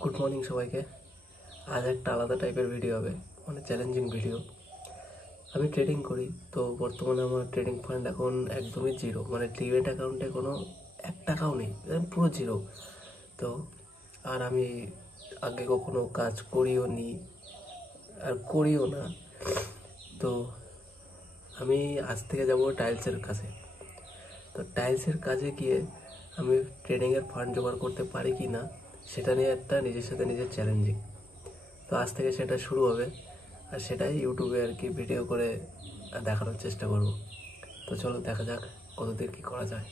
Good morning সবাইকে। আজ একটা আলাদা টাইপের ভিডিও হবে, মানে চ্যালেঞ্জিং ভিডিও। আমি ট্রেডিং করি, তো বর্তমানে আমার ট্রেডিং ফান্ড এখন একদমই জিরো, মানে ডিমেট অ্যাকাউন্টে কোনো 1 টাকাও নেই, পুরো জিরো। তো আর আমি আগে কখনো কাজ করিও নি আর করিও না। তো আমি আজ থেকে যাব টাইলসের কাছে। তো টাইলসের কাজে গিয়ে আমি ট্রেডিংয়ের ফান্ড জোগাড় করতে পারি কি না সেটা নিয়ে একটা নিজের সাথে নিজের চ্যালেঞ্জিং। তো আজ থেকে সেটা শুরু হবে, আর সেটাই ইউটিউবে আর কি ভিডিও করে দেখানোর চেষ্টা করব। তো চলো দেখা যাক কতদূর কী করা যায়।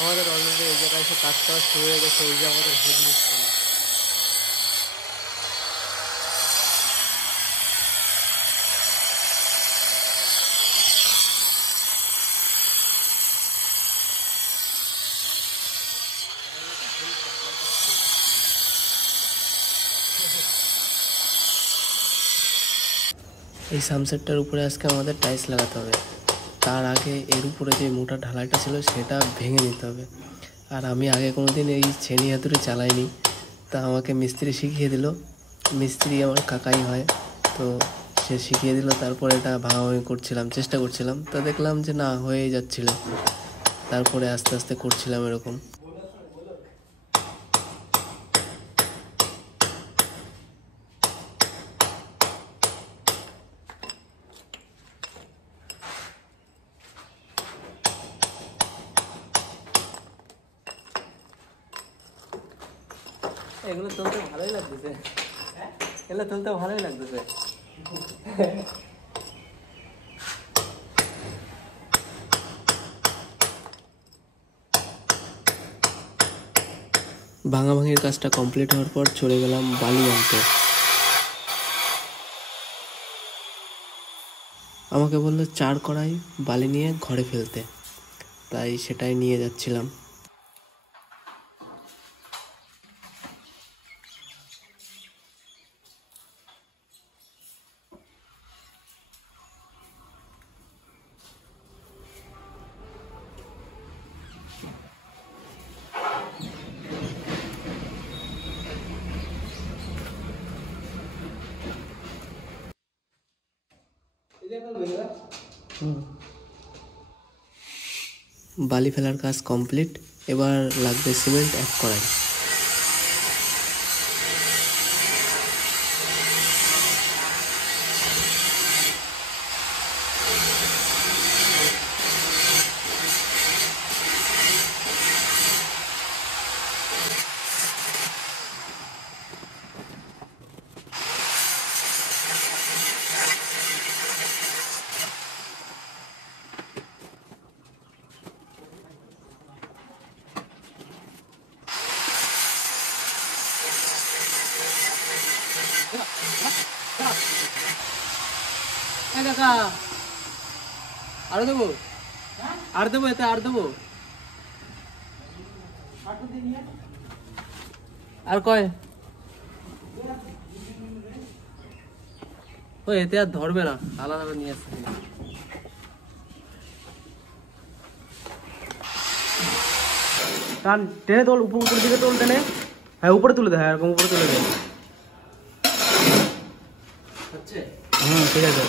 আমাদের অলরেডি এই জায়গায় এসে কাজ করা শুরু হয়ে গেছে। এই যে আমাদের হেড মিস্ত্রি। এই সানসেটটার উপরে আজকে আমাদের টাইলস লাগাতে হবে। তার আগে এর উপরে যে মোটা ঢালাইটা ছিল সেটা ভেঙে নিতে হবে। আর আমি আগে কোনো দিন এই ছেনি হাতুড়ি চালাইনি, তা আমাকে মিস্ত্রি শিখিয়ে দিল। মিস্ত্রি আমার কাকাই হয়, তো সে শিখিয়ে দিল। তারপরে এটা ভাঙাভাঙি করছিলাম, চেষ্টা করছিলাম, তা দেখলাম যে না হয়েই যাচ্ছিলো। তারপরে আস্তে আস্তে করছিলাম এরকম। এগুলো তুলতে ভালোই লাগতেছে, এগুলো তুলতে ভালোই লাগতেছে। ভাঙাভাঙির কাজটা কমপ্লিট হওয়ার পর চলে গেলাম বালি আনতে। আমাকে বললো 4 কড়াই বালি নিয়ে ঘরে ফেলতে, তাই সেটাই নিয়ে যাচ্ছিলাম। বালি ফেলার কাজ কমপ্লিট, এবার লাগবে সিমেন্ট 1 কড়াই। কাকা আর দেবো, আর দেবো, এতে আর দেবো, আর কয় ও এতে আর ধরবে না, আলাদা নিয়ে আসতে। টান টেনে তোল, উপর দিকে তোল, টেনে, হ্যাঁ উপরে তুলে দে, হ্যাঁ এরকম উপরে তুলে দে। ঠিক আছে।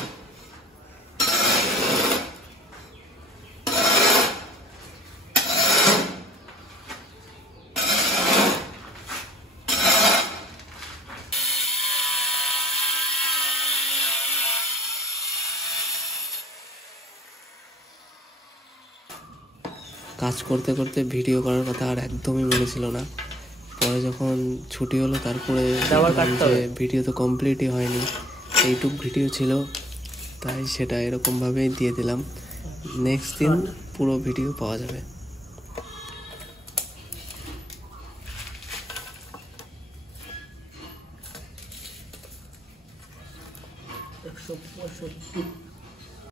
কাজ করতে করতে ভিডিও করার কথা আর একদমই মনে ছিল না। পরে যখন ছুটি হলো তারপরে যে ভিডিও তো কমপ্লিটই হয়নি, এইটুক ভিডিও ছিল, তাই সেটা এরকমভাবেই দিয়ে দিলাম। নেক্সট দিন পুরো ভিডিও পাওয়া যাবে। 165